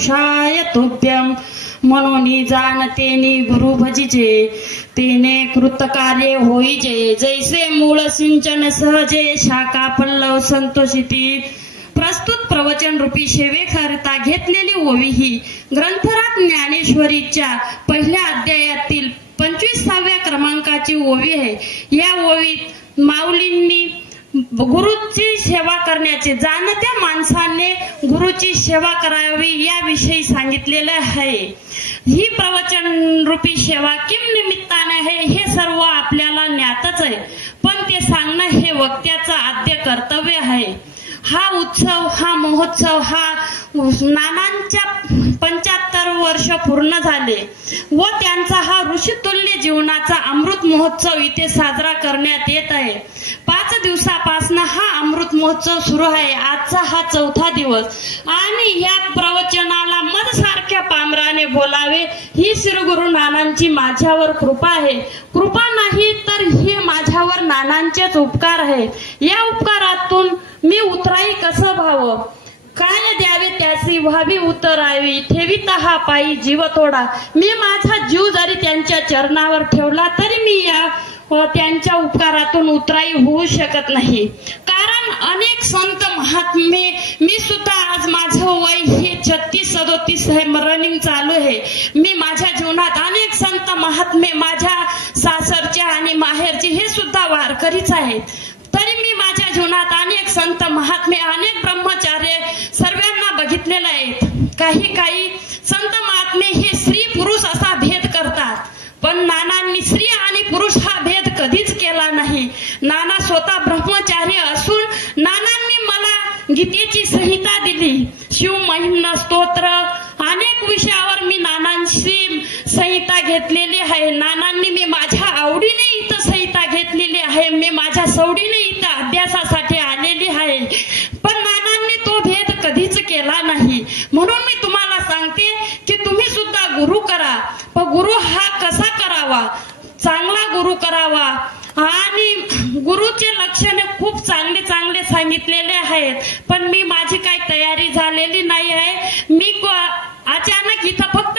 पुरुषाय तुभ्यम म्हणून जाणतेनी गुरु भजिजे तेने कृतकार्य होईजे जैसे मूळ सिंचन सहजे शाखा पल्लव संतोषिती। प्रस्तुत प्रवचन रूपी सेवेकरिता घेतलेली ओवी ही ग्रंथराज ज्ञानेश्वरीच्या पहिल्या अध्यायातील 25व्या क्रमांकाची ओवी आहे। या ओवीत माऊलींनी गुरुची सेवा करण्याचे जाणत्या माणसाने गुरुची सेवा करावी याविषयी सांगितलेलं आहे। ही प्रवचन रूपी सेवा किम निमित्ताने आहे हे सर्व आपल्याला ज्ञातच आहे, पण ते सांगणं हे वक्त्याचं आद्य कर्तव्य आहे। हा उत्सव हा महोत्सव हा नानांच्या 75 वर्ष पूर्ण झाले व त्यांचा हा ऋषितुल्य जीवनाचा अमृत महोत्सव इथे साजरा करण्यात येत आहे। 5 दिवसापासून हा अमृत महोत्सव सुरू आहे। आजचा हा 4था दिवस आणि या प्रवचनाला मदसारख्या पामराने बोलावे ही श्री गुरु नानांची माझ्यावर कृपा आहे। कृपा नाही तर हे माझ्यावर नानांचेच उपकार आहेत। या उपकारातून मी उतराई कसं व्हावं, काय द्यावे त्याची व्हावी उतरावी, ठेविता हा पायी जीव तोडा। मी माझा जीव जरी त्यांच्या चरणावर ठेवला तरी मी या त्यांच्या उपकारातून उतराई होऊ शकत नाही। कारण अनेक संत महात्मे, मी सुद्धा आज माझं वय हे 36-37 आहे, रनिंग चालू आहे। मी माझ्या जीवनात अनेक संत महात्मे माझ्या सासरचे आणि माहेरचे हे सुद्धा वारकरीच आहेत, तरी मी माझ्या जीवनात अनेक संत महात्मे अनेक ब्रह्मचार्य सर्वांना बघितलेले आहेत। काही संत महात्मे हे स्त्री पुरुष असा भेद करतात, पण नानांनी स्त्री आणि पुरुष हा भेद कधीच केला नाही। नाना स्वतः ब्रह्मचारी असून नानांनी मला गीतेची संहिता दिली, शिव महिम्न स्तोत्र अनेक विषयावर मी नानांची संहिता घेतलेली आहे। नानांनी मी माझ्या आवडीने इथं संहिता घेतलेली आहे, मी माझ्या सवडीने इथं अभ्यासासाठी आलेली आहे, पण नानांनी तो भेद कधीच केला नाही। म्हणून मी तुम्हाला सांगते की तुम्ही सुद्धा गुरु करा, पण गुरु हा कसा करावा, चांगला गुरु करावा। आणि गुरुचे लक्षणे खूप चांगले चांगले सांगितलेले आहेत, पण मी माझी काही तयारी झालेली नाही आहे। मी अचानक इथं फक्त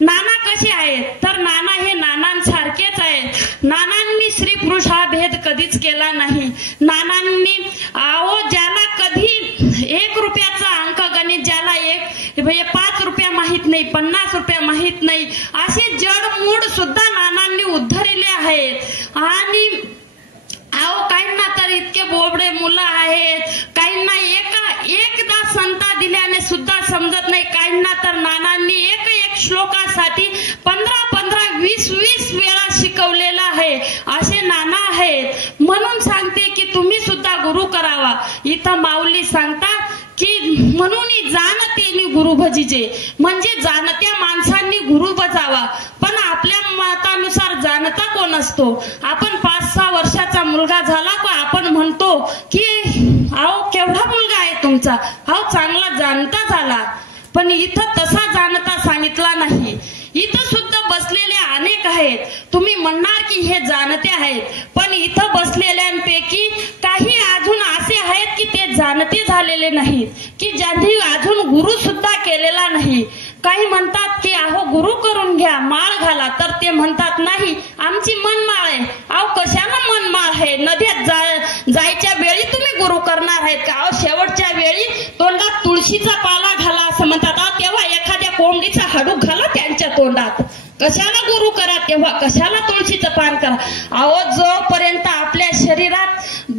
नाना कसे आहेत तर नाना हे नानांसारखेच आहेत। नानांनी स्त्री पुरुष हा भेद कधीच केला नाही। नानांनी ज्याला कधी 1 रुपयाचा अंक गणित, ज्याला 5 रुपया माहित नाही, 50 रुपया माहित नाही, असे जड मूड सुद्धा नानांनी उद्धरले आहेत। आणि काहींना तर इतके बोबडे मुलं आहेत, काहींना एकदा संता दिल्याने सुद्धा समजत नाही, काहींना तर नानांनी एक श्लोकासाठी 15-20 वेळा शिकवलेला आहे, असे नाना आहेत। म्हणून सांगते की तुम्ही सुद्धा गुरु करावा। इथं माऊली सांगतात की म्हणून जाणतेनी गुरु भजिजे, म्हणजे जाणत्या माणसांनी गुरु बजावा। पण आपल्या मतानुसार जाणता कोण असतो? आपण 5-6 वर्षाचा मुलगा झाला का आपण म्हणतो की केवढा मुलगा आहे तुमचा, चांगला जाणता झाला, पण इथं तसा जाणता सांगितला नाही। इथं सुद्धा बसलेले अनेक आहेत, तुम्ही म्हणणार की हे जाणते आहेत, पण इथं बसलेल्यांपैकी काही अजून असे आहेत की ते जाणते झालेले नाहीत, की ज्यांनी अजून गुरु सुद्धा केलेला नाही। काही म्हणतात की गुरु करून घ्या, माळ घाला, तर ते म्हणतात नाही आमची मनमाळ आहे। कशाला मनमाळ आहे? नद्यात जायच्या वेळी तुम्ही गुरु करणार आहेत का? शेवटच्या वेळी तोंडात तुळशीचा पाला घाला असं म्हणतात, तेव्हा एखाद्या कोंबडीचा हाडूक घाला त्यांच्या तोंडात। कशाला गुरु करा, तेव्हा कशाला तुळशीचं पान करा? जोपर्यंत आपल्या शरीरात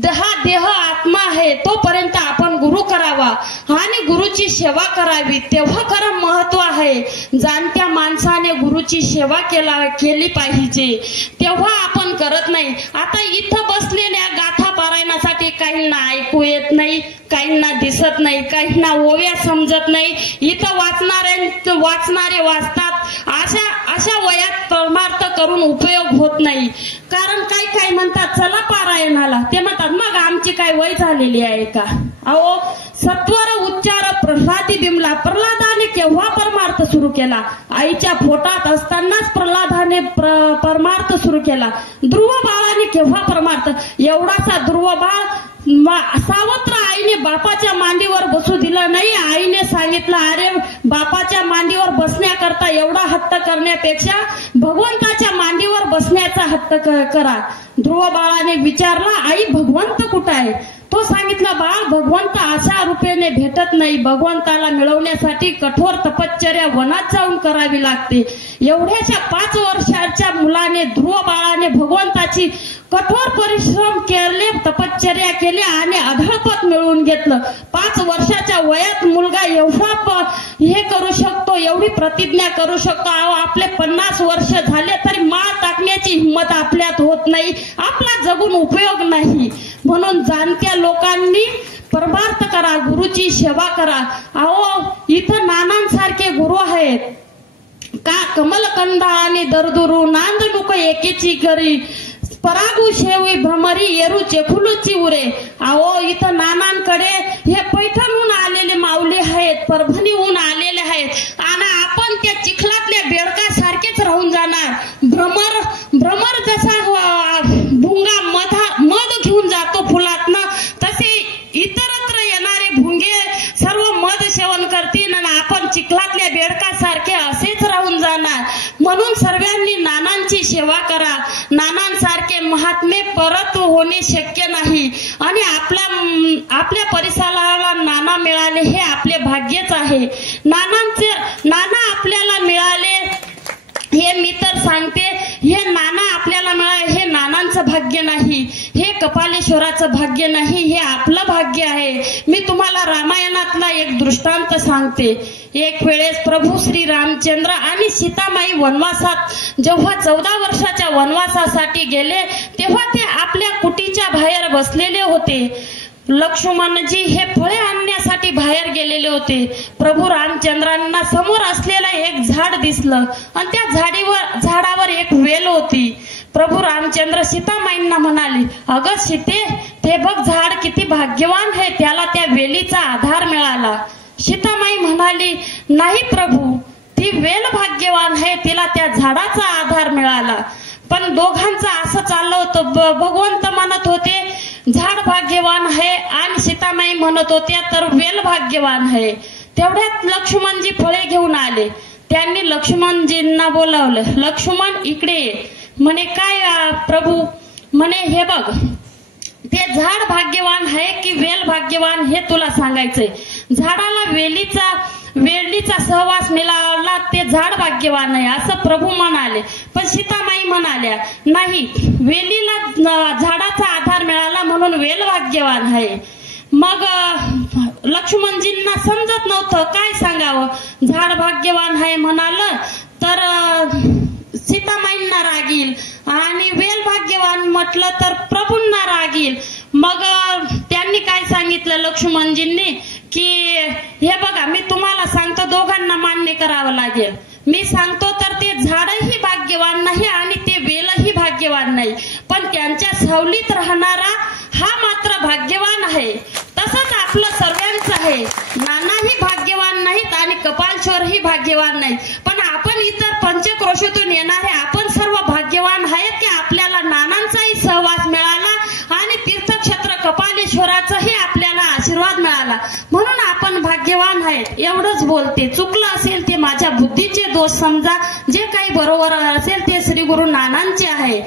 हा देह आत्मा आहे तोपर्यंत आपण गुरु करावा आणि गुरुची सेवा करावी, तेव्हा खरं महत्व आहे। जाणत्या माणसाने गुरुची सेवा केली पाहिजे, तेव्हा आपण करत नाही। आता इथं बसलेल्या गाथा पारायणासाठी काहींना ऐकू येत नाही, काहींना दिसत नाही, काहींना ओव्या समजत नाही, इथं वाचणारे वाचतात, अशा वयात परमार्थ करून उपयोग होत नाही। कारण काही म्हणतात चला पारायणाला, ते म्हणतात मग आमची काय वय झालेली आहे का? सत्वर उच्चार प्रल्हादी बिमला, प्रल्हादाने केव्हा परमार्थ सुरू केला? आईच्या पोटात असतानाच प्रल्हादाने परमार्थ सुरू केला। ध्रुव बाळाने केव्हा परमार्थ? एवढासा ध्रुव बाळ सावत्र आईने बापाच्या मांडीवर बसू दिलं नाही। आईने सांगितलं अरे बापाच्या मांडीवर बसण्याकरता एवढा हट्ट करण्यापेक्षा भगवंताच्या मांडीवर बसण्याचा हट्ट करा. ध्रुव बाळाने विचारला, आई भगवंत कुठं आहे? तो सांगितला, बाळ भगवंत अशा रूपेने भेटत नाही. भगवंताला मिळवण्यासाठी कठोर तपश्चर्या वनात जाऊन करावी लागते. एवढ्याशा 5 वर्षाच्या मुलाने ध्रुव बाळाने भगवंताची कठोर परिश्रम केले, तपश्चर्या केली आणि अढळपद मिळवून घेतलं. 5 वर्षाच्या वयात मुलगा एवढा हे करू शकतो, एवढी प्रतिज्ञा करू शकतो. आपले 50 वर्ष झाले तरी माळ टाकण्याची हिंमत आपल्यात होत नाही. आपला जगून उपयोग नाही. म्हणून जाणत्या लोकांनी परमार्थ करा, गुरुची सेवा करा. इथं नानांसारखे गुरु आहेत का? कमलकंदा आणि दरदुरू नांदणूक एकेची करी, परागू शेवी भ्रमरी येरू चेखुलूची उरे. इथं नानांकडे हे पैठणहून आलेले माऊली आहेत, परभणीहून आलेले आहेत आणि आपण त्या चिखलातल्या बेडकासारखेच राहून जाणार. भ्रमर जसा भुंगा मध घेऊन जातो फुलातनं, तसे इतरत्र येणारे भुंगे सर्व मध सेवन करतील आणि आपण चिखलातल्या बेडकासारखे असेच राहून जाणार. म्हणून सर्वांनी नानांची सेवा करा. नानांसारखे महात्मे परत होणे शक्य नाही आणि आपल्या परिसराला नाना मिळाले हे आपले भाग्यच आहे. नाना आपल्याला मिळाले हे मी तर सांगते, हे नाना आपल्याला मिळाले हे नानांचं भाग्य नाही, हे कपालेश्वराचं भाग्य नाही, हे आपलं भाग्य आहे. मी तुम्हाला रामायणातला एक दृष्टांत सांगते. एक वेळेस प्रभू श्री रामचंद्र आणि सीतामाई वनवासात जेव्हा 14 वर्षाच्या वनवासासाठी गेले तेव्हा ते आपल्या कुटीच्या बाहेर बसलेले होते. लक्ष्मणजी हे फळे आणण्यासाठी बाहेर गेलेले होते. प्रभू रामचंद्रांना समोर असलेलं एक झाड दिसलं आणि त्या झाडावर एक वेल होती. प्रभू रामचंद्र सीतामाईंना म्हणाले, अगं सीते, ते बघ झाड किती भाग्यवान आहे, त्याला त्या वेलीचा आधार मिळाला. सीतामाई म्हणाली, नाही प्रभू, ती वेल भाग्यवान आहे, तिला त्या झाडाचा आधार मिळाला. पण दोघांचं असं चाललं होतं. भगवंत म्हणत होते झाड भाग्यवान आहे आणि सीतामाई म्हणत होत्या तर वेल भाग्यवान आहे. तेवढ्यात लक्ष्मणजी फळे घेऊन आले. त्यांनी लक्ष्मणजींना बोलावलं, लक्ष्मण इकडे ये. म्हणे काय प्रभू? म्हणे हे बघ, ते झाड भाग्यवान आहे की वेल भाग्यवान हे तुला सांगायचंय. झाडाला वेलीचा सहवास मिळाला, ते झाड भाग्यवान आहे असं प्रभू म्हणाले. पण सीतामाई म्हणाल्या, नाही, वेलीला झाडाचा आधार मिळाला म्हणून वेल भाग्यवान आहे. मग लक्ष्मणजींना समजत नव्हतं काय सांगावं. झाड भाग्यवान आहे म्हणालं तर सीतामाईंना राग येईल आणि वेल भाग्यवान म्हटलं तर प्रभूंना राग येईल. मग त्यांनी काय सांगितलं लक्ष्मणजींनी की हे बघा, मी तुम्हाला सांगतो, दोघांना मान्य करावं लागेल. मी सांगतो तर ते झाडही भाग्यवान नाही आणि ते वेलही भाग्यवान नाही, पण त्यांच्या सावलीत राहणारा हा मात्र भाग्यवान आहे. तसंच आपलं सर्वांचं आहे. नानाही भाग्यवान नाहीत आणि कपालेश्वरही भाग्यवान नाहीत, पण आपण इतर पंचक्रोशीतून येणारे आपण सर्व भाग्यवान आहेत की आपल्याला नानांचाही सहवास मिळाला आणि तीर्थक्षेत्र कपालेश्वराचाही आपल्याला आशीर्वाद मिळाला, म्हणून आपण भाग्यवान आहेत. एवढंच बोलते. चुकलं असेल ते माझ्या बुद्धीचे दोष समजा, जे काही बरोबर असेल ते श्री गुरु नानांचे आहे.